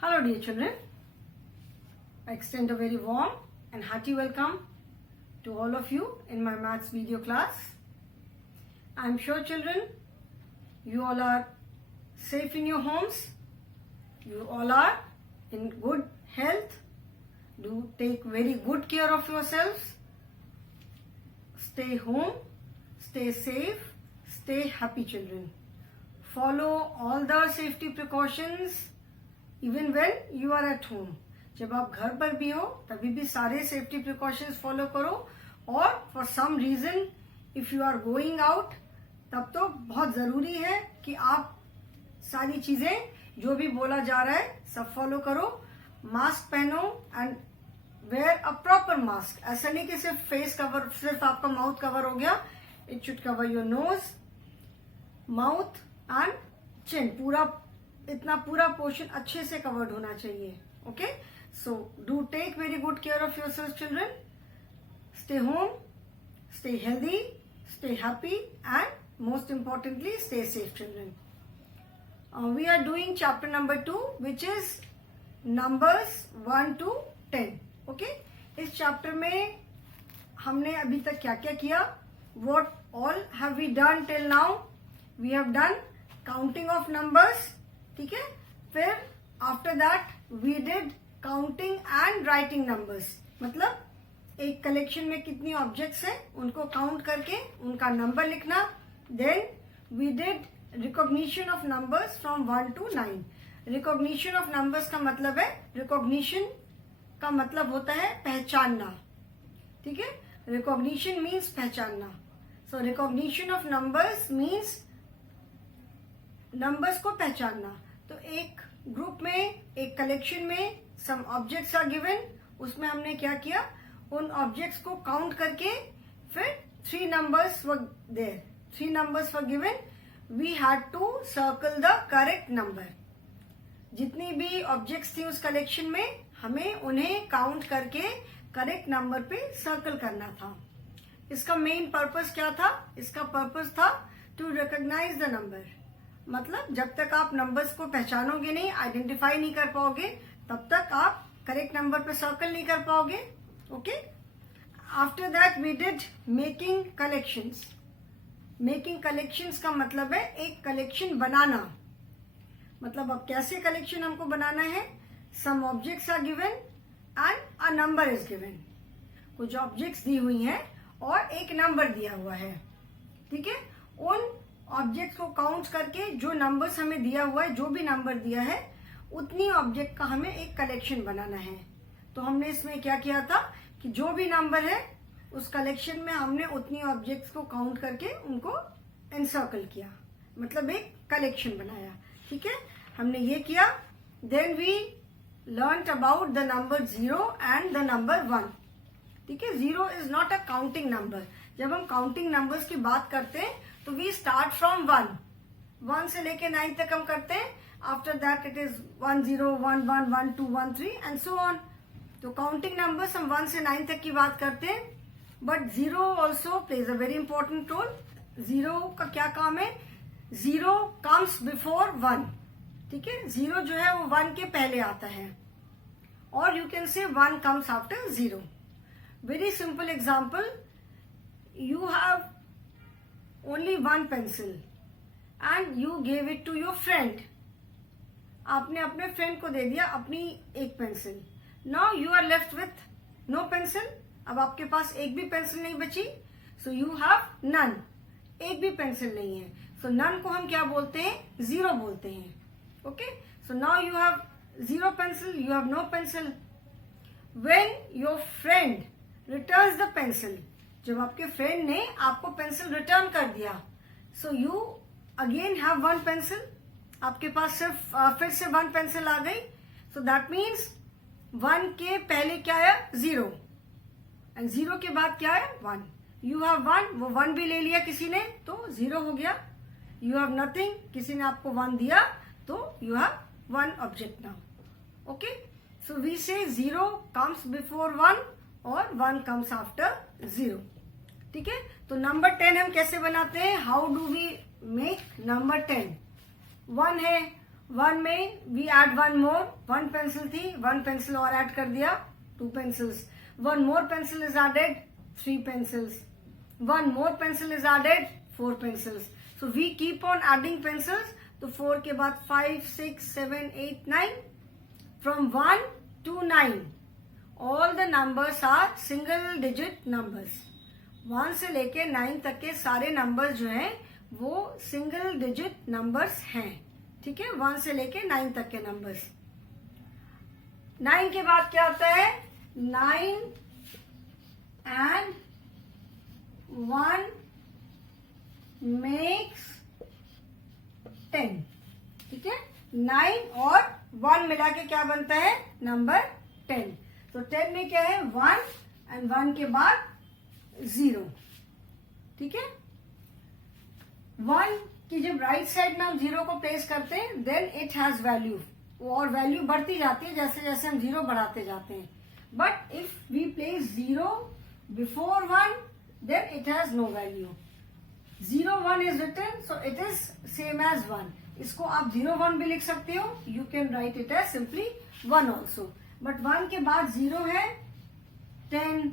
Hello dear children, I extend a very warm and hearty welcome to all of you in my maths video class. I am sure children, you all are safe in your homes, you all are in good health, do take very good care of yourselves, stay home, stay safe, stay happy children. Follow all the safety precautions even when you are at home. जब आप घर पर भी हो तभी भी सारे safety precautions follow करो, और for some reason if you are going out तब तो बहुत जरूरी है कि आप सारी चीजें जो भी बोला जा रहा है सब फॉलो करो. मास्क पहनो and wear a proper mask. ऐसा नहीं कि सिर्फ फेस कवर, सिर्फ आपका माउथ कवर हो गया. It should cover your nose, mouth and chin. इतना पूरा पोर्शन अच्छे से कवर्ड होना चाहिए. Okay, so do take very good care of yourself children. Stay home, stay healthy, stay happy and most importantly stay safe children. We are doing chapter number 2 which is numbers 1 to 10. Okay, इस chapter में हमने अभी तक क्या क्या किया? What all have we done till now? We have done counting of numbers. ठीक है. फिर after that we did counting and writing numbers. मतलब एक कलेक्शन में कितनी ऑब्जेक्ट्स हैं उनको काउंट करके उनका नंबर लिखना. Then we did recognition of numbers from 1 to 9. Recognition of numbers का मतलब है, रिकॉग्निशन का मतलब होता है पहचानना. ठीक है, रिकॉग्निशन मीन्स पहचानना. So recognition of numbers means numbers को पहचानना. तो एक ग्रुप में, एक कलेक्शन में सम ऑब्जेक्ट्स आर गिवन. उसमें हमने क्या किया? उन ऑब्जेक्ट्स को काउंट करके फिर 3 numbers were there. 3 numbers were given. We had to circle the correct number. जितनी भी ऑब्जेक्ट्स थी उस कलेक्शन में हमें उन्हें काउंट करके करेक्ट नंबर पे सर्कल करना था. इसका मेन पर्पस क्या था? इसका पर्पस था टू रिकॉग्नाइज द नंबर. मतलब जब तक आप नंबर्स को पहचानोगे नहीं, आइडेंटिफाई नहीं कर पाओगे, तब तक आप करेक्ट नंबर पे सर्कल नहीं कर पाओगे. Okay, after that we did making collections. Making collections का मतलब है एक कलेक्शन बनाना. मतलब अब कैसे कलेक्शन हमको बनाना है? Some objects are given and a number is given. कुछ ऑब्जेक्ट्स दी हुई हैं और एक नंबर दिया हुआ है. ठीक है, उन ऑब्जेक्ट को काउंट करके जो नंबर्स हमें दिया हुआ है, जो भी नंबर दिया है, उतनी ऑब्जेक्ट का हमें एक कलेक्शन बनाना है. तो हमने इसमें क्या किया था कि जो भी नंबर है उस कलेक्शन में हमने उतनी ऑब्जेक्ट्स को काउंट करके उनको एनसर्कल किया. मतलब एक कलेक्शन बनाया. ठीक है, हमने ये किया. Then we learn about the number 0 and the number 1. ठीक है, 0 is not a counting number. जब हम काउंटिंग नंबर्स की बात करते हैं तो वी स्टार्ट फ्रॉम 1 से लेके 9 तक हम करते हैं. After that it is 1 0 1 1 1 2 1 3 and so on. तो काउंटिंग नंबर्स हम 1 से 9 तक की बात करते हैं. But 0 also plays a very important role. 0 का क्या काम है? 0 कम्स बिफोर 1. ठीक है, 0 जो है वो 1 के पहले आता है. और you can say 1 comes after 0. Very simple example. You have only one pencil and you gave it to your friend. आपने अपने फ्रेंड को दे दिया अपनी एक pencil. Now you are left with no pencil. अब आपके पास एक भी पेंसिल नहीं बची. So you have none. एक भी पेंसिल नहीं है. So none को हम क्या बोलते हैं? 0 बोलते हैं. Okay? So now you have 0 pencil, you have no pencil. When your friend returns the pencil, जब आपके फ्रेंड ने आपको पेंसिल रिटर्न कर दिया, so you again have 1 pencil. आपके पास सिर्फ फिर से 1 पेंसिल आ गई. सो दैट मीन्स 1 के पहले क्या है? 0. एंड 0 के बाद क्या है? 1. यू हैव 1, वो 1 भी ले लिया किसी ने तो 0 हो गया. यू हैव नथिंग, किसी ने आपको 1 दिया तो you have 1 object now. Okay, so we say 0 comes before 1 और 1 कम्स आफ्टर 0. ठीक है, तो नंबर 10 हम कैसे बनाते हैं? How do we make number 10? 1 है, 1 में वी ऐड 1 मोर, 1 पेंसिल थी, 1 पेंसिल और ऐड कर दिया, 2 pencils. 1 more pencil is added, 3 pencils. 1 more pencil is added, 4 pencils. So we keep on adding pencils. तो 4 के बाद 5, 6, 7, 8, 9. From 1 to 9, all the numbers are single digit numbers. 1 से लेके 9 तक के सारे नंबर्स जो हैं वो सिंगल डिजिट नंबर्स हैं. ठीक है, 1 से लेके 9 तक के नंबर्स. 9 के बाद क्या आता है? 9 and 1 makes 10. ठीक है, 9 और 1 मिला के क्या बनता है? नंबर 10. तो 10 में क्या है? 1 एंड 1 के बाद 0. ठीक है, 1 की जब राइट साइड में हम 0 को प्लेस करते हैं देन इट हैज वैल्यू, और वैल्यू बढ़ती जाती है जैसे जैसे हम 0 बढ़ाते जाते हैं. But if we place 0 before 1, then it has no value. 0, 1 is written, so it is same as 1. इसको आप 0, 1 भी लिख सकते हो. You can write it as simply 1 also. But 1 के बाद 0 है, 10,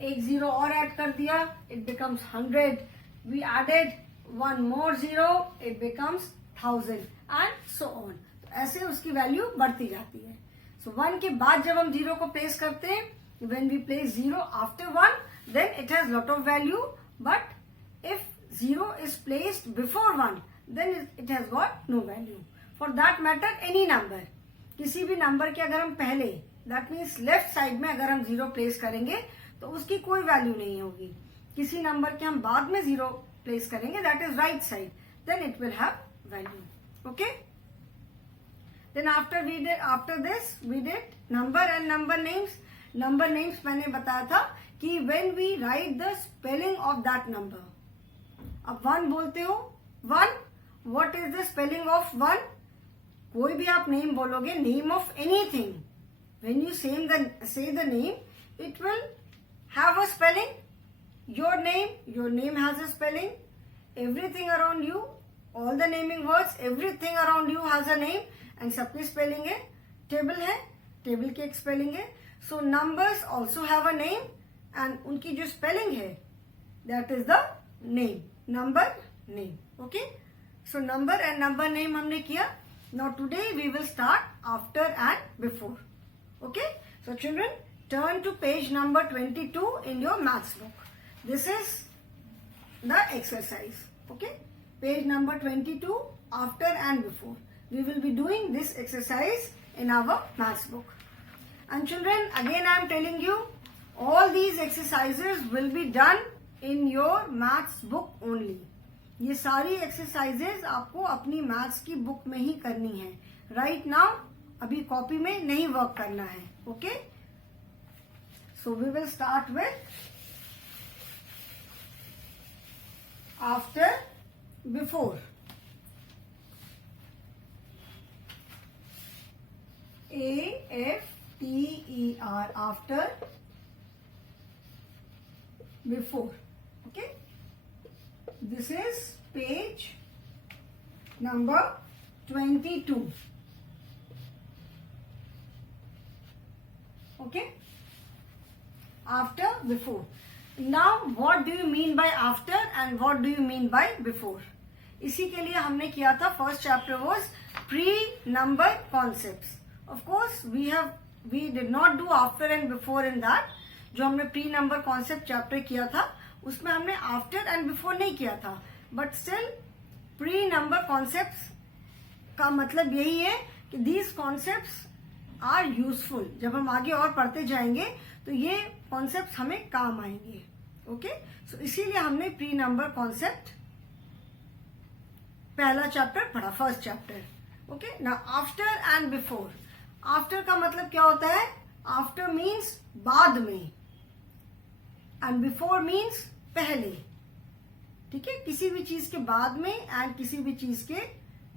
एक 0 और ऐड कर दिया, it becomes 100. We added 1 more 0, it becomes 1000 and so on. तो ऐसे उसकी वैल्यू बढ़ती जाती है. So 1 के बाद जब हम 0 को प्लेस करते हैं, when we place 0 after 1, then it has lot of value. But if 0 is placed before 1, then it has got no value. For that matter, any number, किसी भी नंबर के अगर हम पहले, that means लेफ्ट साइड में अगर हम 0 place करेंगे तो उसकी कोई वैल्यू नहीं होगी. किसी नंबर के हम बाद में 0 प्लेस करेंगे, that is right side, then it will have value. Okay? Then after this we did number and number names. Number names मैंने बताया था कि when we write the spelling of that number. अब 1 बोलते हो, 1, what is the spelling of 1? कोई भी आप नेम बोलोगे, name of anything. When you say the name, it will have a spelling. Your name has a spelling. Everything around you, all the naming words, everything around you has a name. And सबकी spelling है. Table है, table की एक spelling है. So numbers also have a name and उनकी जो spelling है that is the name, number name. Okay, so number and number name हमने किया. Now today we will start after and before. Okay, so children turn to page number 22 in your maths book. This is the exercise. Okay, page number 22 after and before. We will be doing this exercise in our maths book. And children, again I am telling you, all these exercises will be done in your maths book only. ये सारी exercises आपको अपनी maths की book में ही करनी है. Right now, अभी copy में नहीं work करना है. Okay? So we will start with after, before. A-F-T-E-R, after, before. Okay, this is page number 22. Okay, after, before. Now what do you mean by after and what do you mean by before? इसी के लिए हमने किया था, first chapter was pre number concepts. Of course, we did not do after and before in that. जो हमने pre number concept chapter किया था उसमें हमने आफ्टर एंड बिफोर नहीं किया था. But still pre number concepts का मतलब यही है कि दीज कॉन्सेप्ट्स आर यूजफुल. जब हम आगे और पढ़ते जाएंगे तो ये कॉन्सेप्ट्स हमें काम आएंगे. ओके, सो इसीलिए हमने प्री नंबर कॉन्सेप्ट पहला चैप्टर पढ़ा, first chapter. Okay, now after and before. After का मतलब क्या होता है? आफ्टर मीन्स बाद में एंड बिफोर मीन्स पहले. ठीक है, किसी भी चीज के बाद में एंड किसी भी चीज के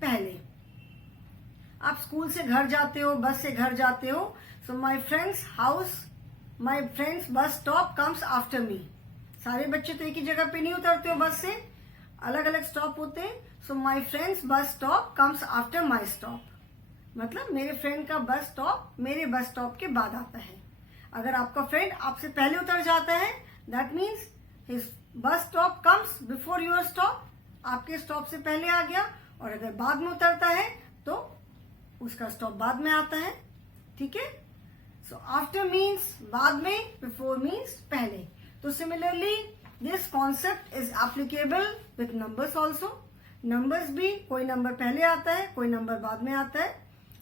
पहले. आप स्कूल से घर जाते हो, बस से घर जाते हो. So my friends house, my friends bus stop comes after me. सारे बच्चे तो एक ही जगह पे नहीं उतरते हो बस से, अलग अलग स्टॉप होते हैं. So my friends bus stop comes after my stop, मतलब मेरे फ्रेंड का बस स्टॉप मेरे बस स्टॉप के बाद आता है। अगर आपका फ्रेंड आपसे पहले उतर जाता है, दैट मीन्स हिज बस stop comes before your stop, आपके स्टॉप से पहले आ गया। और अगर बाद में उतरता है तो उसका स्टॉप बाद में आता है। ठीक है, सो आफ्टर मीन्स बाद में, बिफोर मीन्स पहले। तो similarly this concept is applicable with numbers also. Numbers भी कोई नंबर पहले आता है, कोई नंबर बाद में आता है।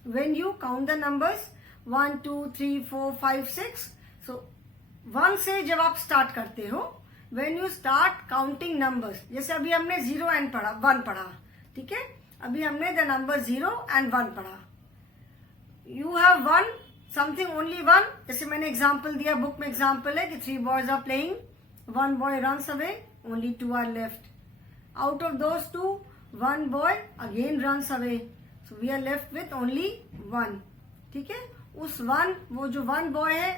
When you count the numbers 1 2 3 4 5 6, सो 1 से जब आप स्टार्ट करते हो, when you start counting numbers, जैसे अभी हमने 0 एंड 1 पढ़ा, ठीक है, अभी हमने द नंबर 0 एंड 1 पढ़ा। You have one something only one, जैसे मैंने एग्जाम्पल दिया, बुक में एग्जाम्पल है कि 3 boys are playing, 1 boy runs away, only 2 are left. Out of those 2, 1 boy again runs away, so we are left with only 1। ठीक है, उस 1, वो जो 1 बॉय है,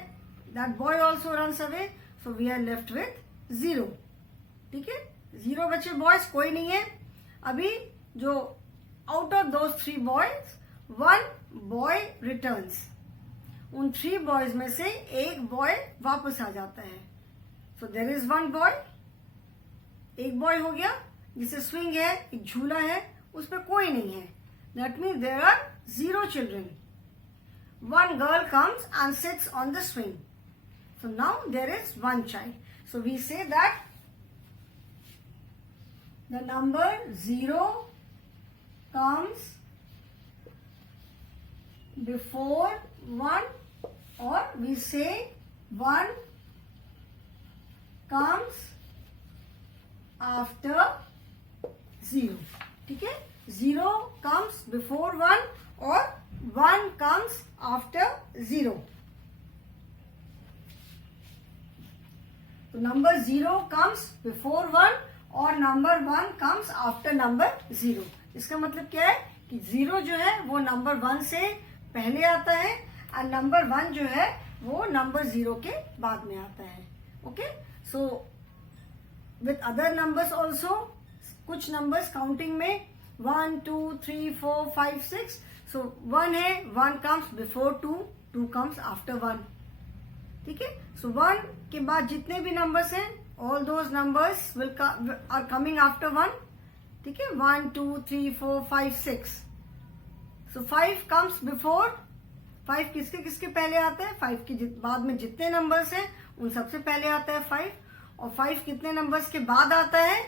that boy also runs away, so we are left with 0। ठीक है, 0 बचे boys, कोई नहीं है। अभी जो out of those 3 boys 1 boy returns, उन 3 बॉयज में से एक बॉय वापस आ जाता है, सो देयर इज 1 बॉय, एक बॉय हो गया। जिसे स्विंग है, एक झूला है, उस पर कोई नहीं है, that means there are 0 children. 1 girl comes and sits on the swing, so now there is 1 child. So we say that the number 0 comes before 1, or we say 1 comes after 0. ठीक है, 0 comes before 1 और 1 comes after 0. तो number 0 comes before 1 और number 1 comes after number 0। इसका मतलब क्या है कि 0 जो है वो नंबर 1 से पहले आता है और नंबर 1 जो है वो नंबर 0 के बाद में आता है। Okay, so with other numbers also, कुछ नंबर्स काउंटिंग में 1 2 3 4 5 6, सो 1 है, 1 कम्स बिफोर 2, 2 कम्स आफ्टर 1। ठीक है, सो 1 के बाद जितने भी नंबर्स हैं, all those numbers will are coming after 1। ठीक है, 1 2 3 4 5 6, सो 5 कम्स बिफोर। 5 किसके किसके पहले आता है? 5 के बाद में जितने नंबर्स हैं उन सबसे पहले आता है 5। और 5 कितने नंबर्स के बाद आता है?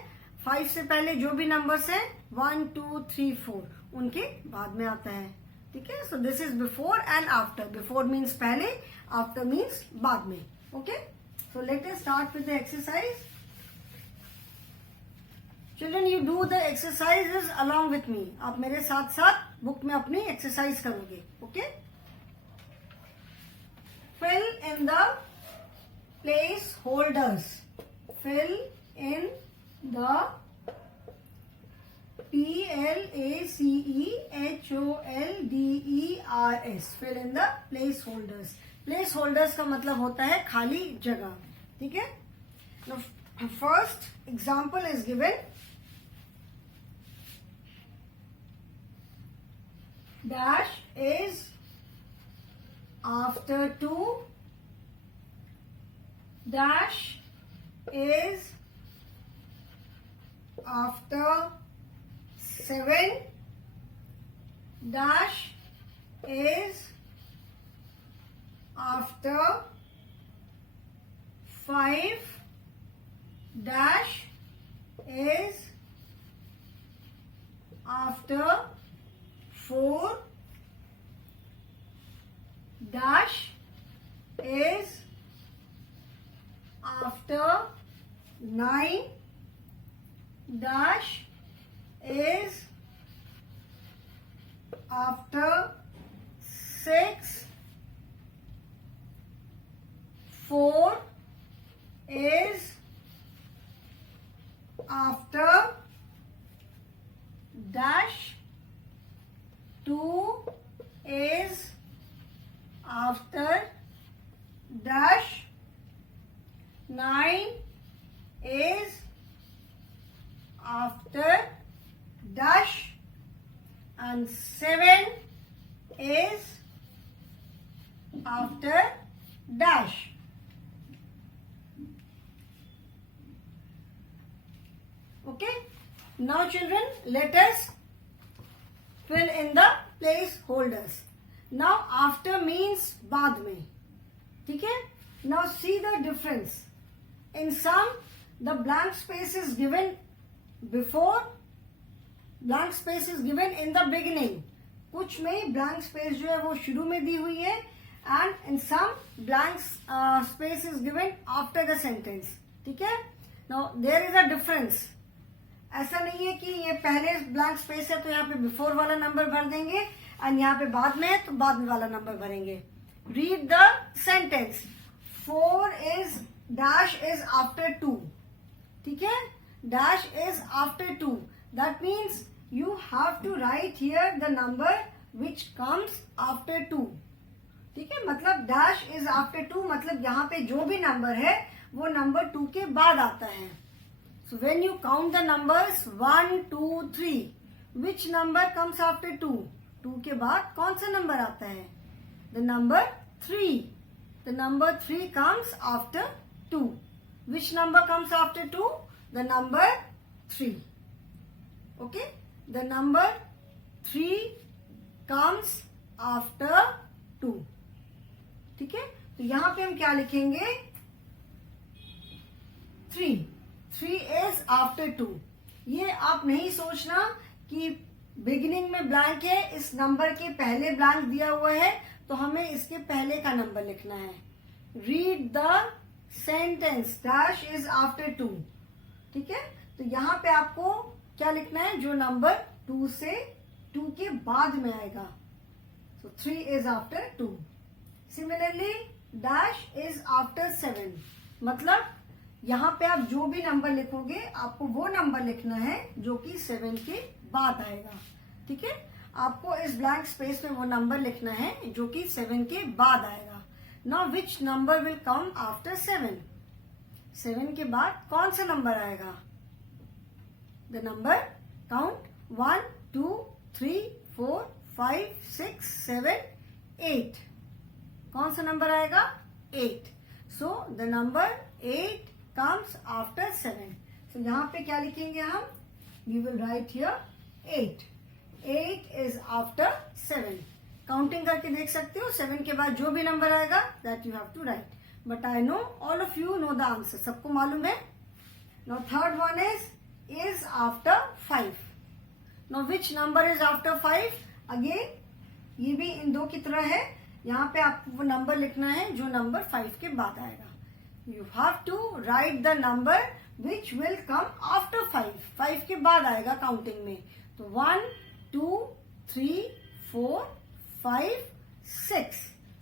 5 से पहले जो भी नंबर्स हैं 1 2 3 4 उनके बाद में आता है। ठीक है, so this is before and after. Before means पहले, आफ्टर मीन्स बाद में। Okay, so let us start with the exercise. Children, you do the exercises along with me. आप मेरे साथ साथ बुक में अपनी एक्सरसाइज करोगे। Okay, fill in the placeholders. Fill in the PLACEHOLDERS, fill in the placeholders. Placeholders का मतलब होता है खाली जगह। ठीक है, first example is given. Dash is after 2, dash is after 7, dash is after 5, dash is after 4, dash is after 9, dash is after 6, 4 is after dash, 2 is after dash, 9 is after dash and 7 is after dash. Okay, now children, let us fill in the placeholders. Now after means बाद में, ठीक है. Now see the difference. In some the blank space is given before, blank space is given in the beginning. कुछ में blank space जो है वो शुरू में दी हुई है, and in some blank space is given after the sentence. ठीक है. Now there is a difference. ऐसा नहीं है कि ये पहले ब्लैंक स्पेस है तो यहाँ पे बिफोर वाला नंबर भर देंगे और यहाँ पे बाद में है तो बाद में वाला नंबर भरेंगे. Read the sentence. 4 is dash is after 2. ठीक है. Dash is after 2. That means you have to write here the number which comes after 2. ठीक है. मतलब डैश इज आफ्टर 2 मतलब यहाँ पे जो भी नंबर है वो नंबर 2 के बाद आता है. So when you count the numbers 1, 2, 3, which number comes after 2? 2 के बाद कौन सा नंबर आता है? The number 3. The number 3 comes after 2. Which number comes after 2? The number 3. Okay? The number 3 comes after 2. ठीक है. तो यहाँ पे हम क्या लिखेंगे? 3. 3 is after 2. ये आप नहीं सोचना कि बिगिनिंग में ब्लैंक है, इस नंबर के पहले ब्लैंक दिया हुआ है तो हमें इसके पहले का नंबर लिखना है. Read the sentence. Dash is after 2. ठीक है. तो यहाँ पे आपको क्या लिखना है? जो नंबर 2 से 2 के बाद में आएगा. सो 3 is after 2. Similarly dash is after 7. मतलब यहाँ पे आप जो भी नंबर लिखोगे आपको वो नंबर लिखना है जो कि 7 के बाद आएगा. ठीक है. आपको इस ब्लैंक स्पेस में वो नंबर लिखना है जो कि 7 के बाद आएगा. Now which number will come after 7? 7 के बाद कौन सा नंबर आएगा? The number count 1, 2, 3, 4, 5, 6, 7, 8. कौन सा नंबर आएगा? 8. So the number 8 comes after 7. So यहाँ पे क्या लिखेंगे हम? We will write here 8. 8 is after 7. Counting करके देख सकते हो. 7 के बाद जो भी नंबर आएगा that you have to write. But I know all of you know the answer. सबको मालूम है. Now third one is after 5. Now which number is after 5? Again ये भी इन दो की तरह है. यहाँ पे आपको वो नंबर लिखना है जो नंबर 5 के बाद आएगा. You have to write the number which will come after 5. 5 के बाद आएगा काउंटिंग में. तो 1, 2, 3, 4, 5, 6.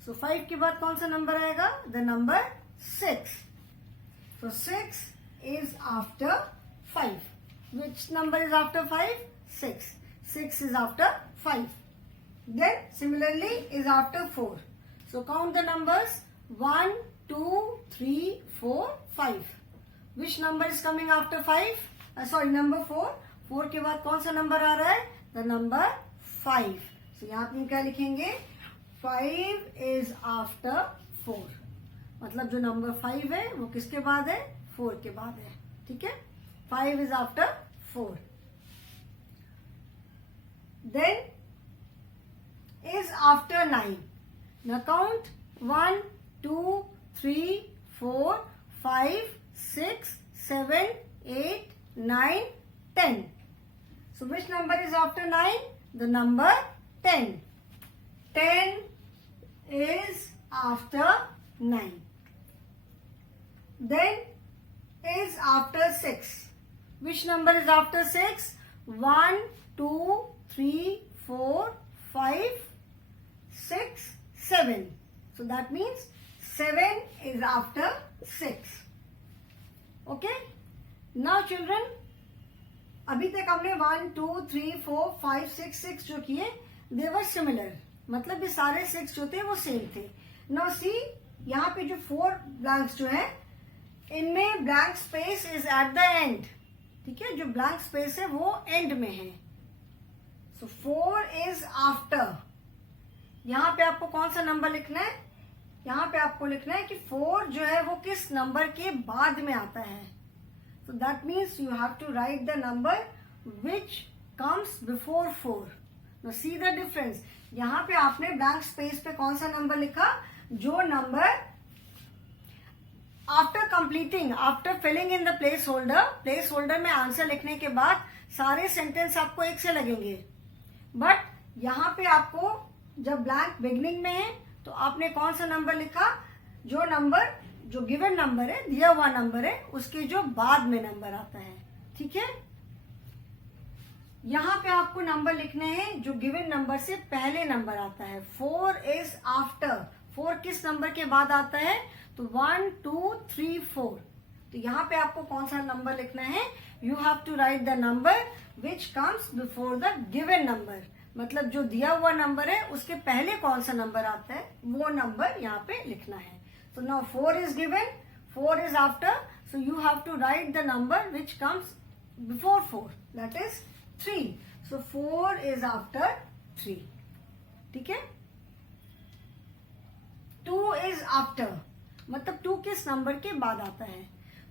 So 5 के बाद कौन सा नंबर आएगा? The number 6. So 6 is after 5. Which number is after 5? 6. 6 is after 5. Then similarly is after 4. So count the numbers 1, 2, 3, 4, 5. Which number is coming after 5? Sorry, number 4. 4 के बाद कौन सा नंबर आ रहा है? The number 5. So यहाँ पे क्या लिखेंगे? 5 is after 4. मतलब जो नंबर 5 है वो किसके बाद है? 4 के बाद है. ठीक है. 5 is after 4. Then is after 9. Now count 1, 2, 3, 4, 5, 6, 7, 8, 9, 10. So which number is after 9? The number 10. 10 is after 9. Then is after 6. Which number is after 6? 1, 2, 3, 4, 5, 6, 7. So that means 7 is after 6. Okay? Now children, अभी तक हमने 1, 2, 3, 4, 5, 6, 6 जो किए, they were similar. मतलब ये सारे 6 जो थे वो सेम थे. Now see, यहाँ पे जो 4 blanks जो है, इनमें blank space is at the end. ठीक है. जो blank space है वो end में है. सो 4 इज आफ्टर. यहाँ पे आपको कौन सा नंबर लिखना है? यहाँ पे आपको लिखना है कि 4 जो है वो किस नंबर के बाद में आता है. So that means you have to write the number which comes before 4. No see the difference. यहाँ पे आपने ब्लैंक स्पेस पे कौन सा नंबर लिखा? जो number after completing, after filling in the placeholder में आंसर लिखने के बाद सारे सेंटेंस आपको एक से लगेंगे. बट यहाँ पे आपको जब ब्लैंक बिगिनिंग में है तो आपने कौन सा नंबर लिखा? जो नंबर, जो गिवन नंबर है, दिया हुआ नंबर है, उसके जो बाद में नंबर आता है. ठीक है. यहाँ पे आपको नंबर लिखने हैं जो गिवन नंबर से पहले नंबर आता है. 4 इज आफ्टर. 4 किस नंबर के बाद आता है? तो 1 2 3 4. तो यहाँ पे आपको कौन सा नंबर लिखना है? You have to write the number which comes before the given number. मतलब जो दिया हुआ नंबर है उसके पहले कौन सा नंबर आता है वो नंबर यहाँ पे लिखना है. तो now 4 is given, 4 is after, so you have to write the number which comes before 4, that is 3. So 4 is after 3. ठीक है. 2 is after, मतलब 2 किस नंबर के बाद आता है?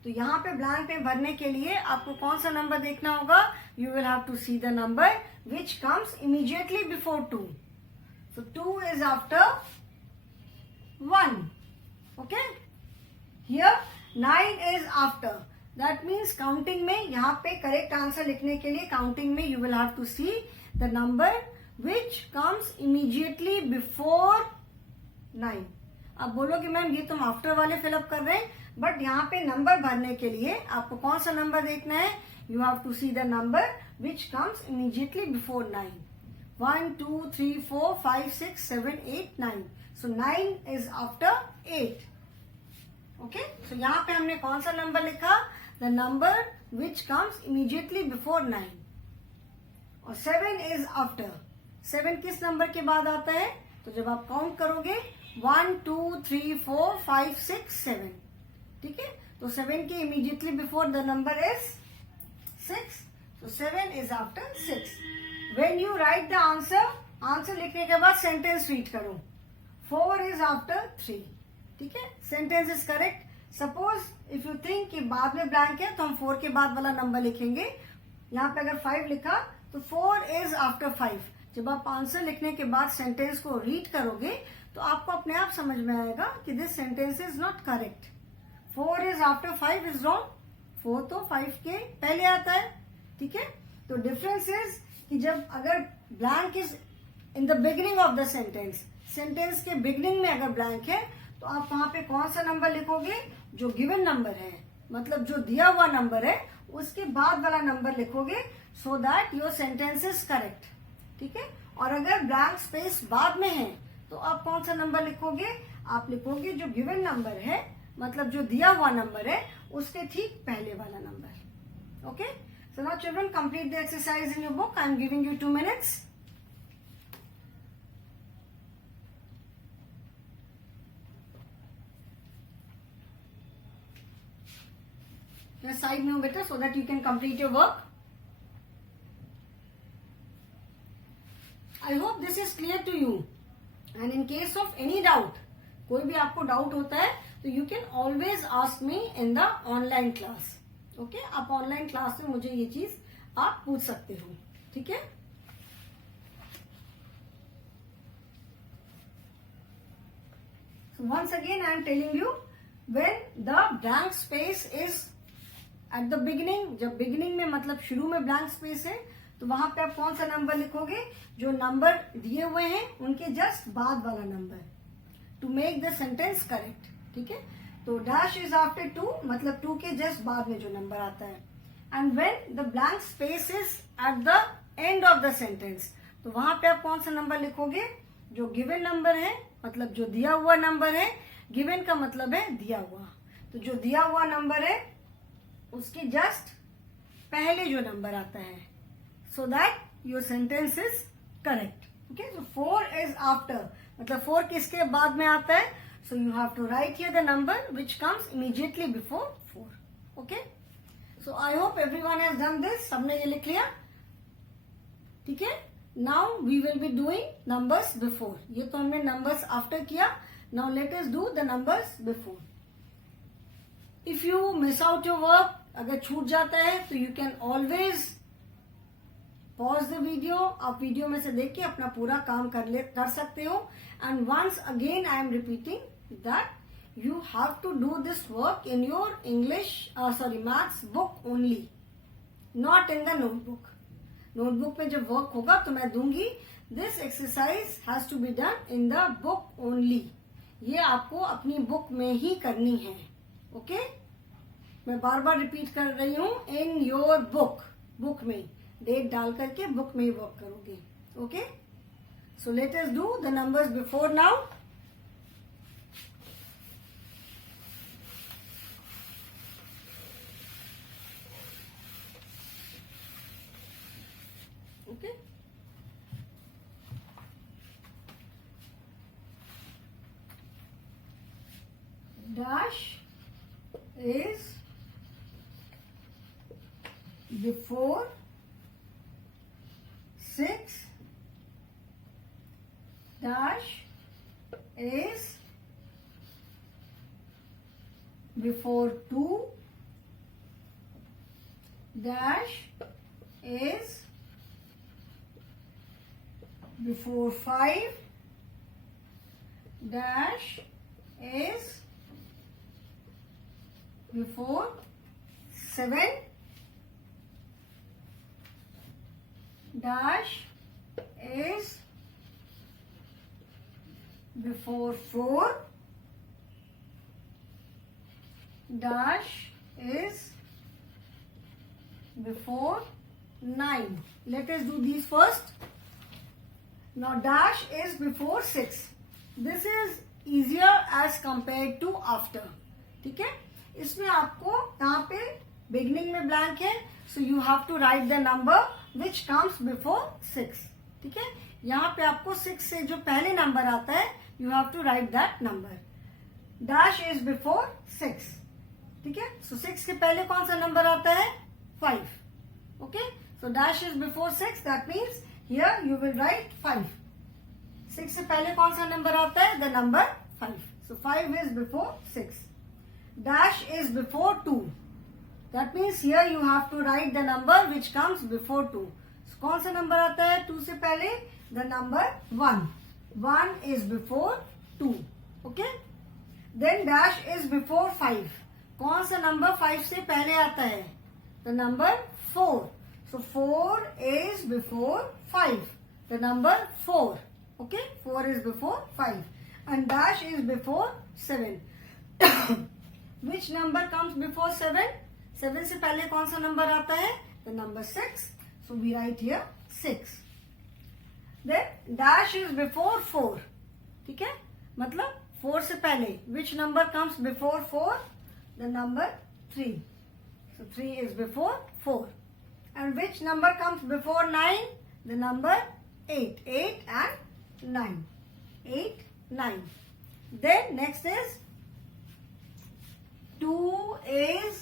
तो यहाँ पे ब्लैंक में भरने के लिए आपको कौन सा नंबर देखना होगा? You will have to see the number which comes immediately before 2. So 2 is after 1. Okay. Here 9 is after. That means counting में यहाँ पे करेक्ट आंसर लिखने के लिए काउंटिंग में you will have to see the number which comes immediately before 9. आप बोलोगे ma'am ये तुम आफ्टर वाले फिलअप कर रहे हैं, बट यहाँ पे नंबर भरने के लिए आपको कौन सा नंबर देखना है? You have to see the number which comes immediately before 9. 1 2 3 4 5 6 7 8 9. So 9 is after 8. Okay. सो यहाँ पे हमने कौन सा नंबर लिखा? The number which comes immediately before 9. और 7 is after. 7 किस नंबर के बाद आता है? तो जब आप काउंट करोगे 1 2 3 4 5 6 7. ठीक है. तो 7 के immediately before the number is 6. So 7 is after 6. When you write the answer, answer लिखने के बाद सेंटेंस रीड करो. 4 is after 3. ठीक है. Sentence is correct. Suppose if you think कि बाद में ब्लैंक है तो हम 4 के बाद वाला नंबर लिखेंगे. यहाँ पे अगर 5 लिखा तो 4 इज आफ्टर 5. जब आप आंसर लिखने के बाद सेंटेंस को रीड करोगे तो आपको अपने आप समझ में आएगा कि this sentence is not correct. 4 is after 5 is wrong. 4 तो 5 के पहले आता है. ठीक है. तो डिफरेंस इज कि जब अगर blank is in the beginning of the sentence, sentence के बिगिनिंग में अगर ब्लैंक है तो आप वहां पे कौन सा नंबर लिखोगे? जो गिवन नंबर है, मतलब जो दिया हुआ नंबर है उसके बाद वाला नंबर लिखोगे, सो that your sentence is correct. ठीक है. और अगर ब्लैंक स्पेस बाद में है तो आप कौन सा नंबर लिखोगे? आप लिखोगे जो गिवन नंबर है, मतलब जो दिया हुआ नंबर है उसके ठीक पहले वाला number. Okay. So now children, complete the exercise in your book. I am giving you 2 minutes. मैं साइड में हूं बेटा, so that you can complete your work. I hope this is clear to you. And in case of any doubt, कोई भी आपको doubt होता है तो you can always ask me in the online class. Okay. आप online class में मुझे ये चीज आप पूछ सकते हो. ठीक है. Once again I am telling you, when the blank space is at the beginning, जब बिगिनिंग में मतलब शुरू में ब्लैंक स्पेस है तो वहां पे आप कौन सा नंबर लिखोगे? जो नंबर दिए हुए हैं उनके जस्ट बाद वाला number, to make the sentence correct. ठीक है. तो डैश इज आफ्टर 2, मतलब 2 के जस्ट बाद में जो नंबर आता है. And when the blank space is at the end of the sentence, तो वहां पे आप कौन सा नंबर लिखोगे? जो गिवन नंबर है, मतलब जो दिया हुआ नंबर है. गिवन का मतलब है दिया हुआ. तो जो दिया हुआ नंबर है उसके जस्ट पहले जो नंबर आता है, so that your sentence is correct. Okay. So 4 is after, मतलब 4 किसके बाद में आता है? So you have to write here the number which comes immediately before 4. Okay. So I hope everyone has done this. सबने ये लिख लिया. ठीक है. Now we will be doing numbers before. ये तो हमने नंबर्स आफ्टर किया. Now let us do the numbers before. If you miss out your work, अगर छूट जाता है तो you can always pause the video. आप वीडियो में से देख के अपना पूरा काम कर सकते हो. And once again I am repeating that you have to do this work in your maths book only, not in the notebook. Notebook में जब वर्क होगा तो मैं दूंगी. This exercise has to be done in the book only. ये आपको अपनी book में ही करनी है. ओके मैं बार बार रिपीट कर रही हूं. इन योर बुक में डेट डाल करके बुक में ही वर्क करोगे. Okay so let us do the numbers before now. Okay dash is before 6, dash is before 2, dash is before 5, dash is before 7, dash is before 4, dash is before 9. Let us do these first. Now dash is before 6. This is easier as compared to after. ठीक है. इसमें आपको यहाँ पे beginning में blank है, so you have to write the number which comes before 6. ठीक है. यहाँ पे आपको 6 से जो पहले नंबर आता है you have to write that number. Dash is before 6. ठीक है. सो 6 के पहले कौन सा नंबर आता है? 5. Okay so dash is before 6. That means here you will write 5. 6 से पहले कौन सा नंबर आता है? The number 5. So 5 is before 6. Dash is before 2. That means here you have to write the number which comes before 2. So, कौन सा number आता है 2 से पहले? The number 1. 1 is before 2. Okay. Then dash is before 5. कौन सा number 5 से पहले आता है? The number 4. So 4 is before 5. The number 4. Okay. 4 is before 5. And dash is before 7. Which number comes before 7? 7 से पहले कौन सा नंबर आता है? The number 6. So we write here 6. Then dash is before 4. ठीक है. मतलब 4 से पहले which number comes before 4? The number 3. So 3 is before 4. And which number comes before 9? The number 8. 8 and 9. 8, 9. Then next is 2 is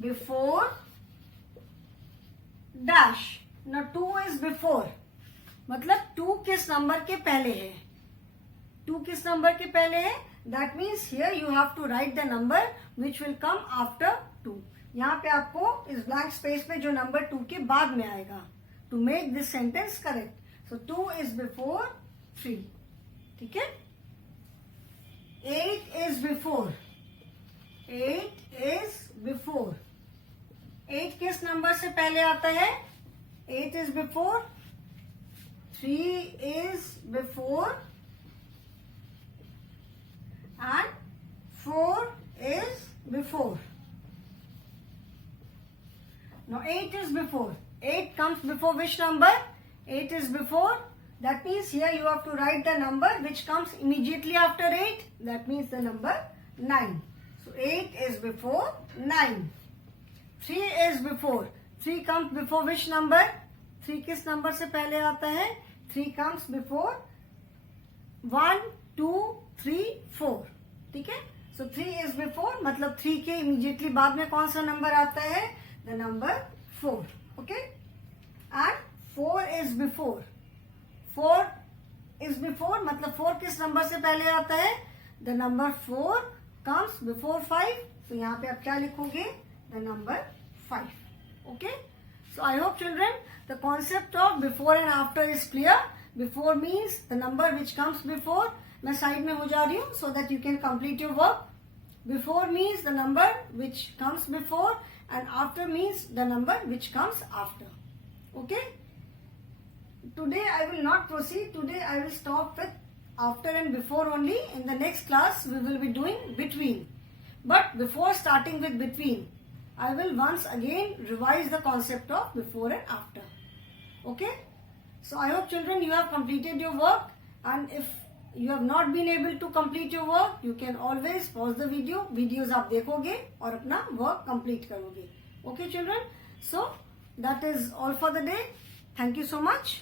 before dash. Now 2 is before. मतलब 2 किस number के पहले है? 2 किस नंबर के पहले है? That means here you have to write the number which will come after 2. यहाँ पे आपको इस blank space पे जो नंबर 2 के बाद में आएगा to make this sentence correct. So 2 is before 3. ठीक है. 8 is before. 8 is before. 8 किस नंबर से पहले आता है? 8 is before. 3 is before. And 4 is before. Now 8 is before. 8 comes before which number? 8 is before. That means here you have to write the number which comes immediately after 8. That means the number 9. So 8 is before 9. 3 is before. 3 comes before which number? 3 किस number से पहले आता है? 3 comes before 1, 2, 3, 4. ठीक है. So 3 is before मतलब 3 के immediately बाद में कौन सा नंबर आता है? The number 4. Okay. And 4 is before. 4 is before, मतलब 4 किस नंबर से पहले आता है? The number 4 comes before 5. So यहाँ पे आप क्या लिखोगे? The number 5. Okay? So I hope children the concept of before and after is clear. Before means the number which comes before. मैं साइड में हो जा रही हूँ so that you can complete your work. Before means the number which comes before and after means the number which comes after. Okay? Today I will not proceed. Today I will stop with after and before only. In the next class we will be doing between. But before starting with between, I will once again revise the concept of before and after. Okay? So I hope children you have completed your work, and if you have not been able to complete your work, you can always pause the video. Videos आप देखोगे और अपना work complete करोगे. Okay children? So that is all for the day. Thank you so much.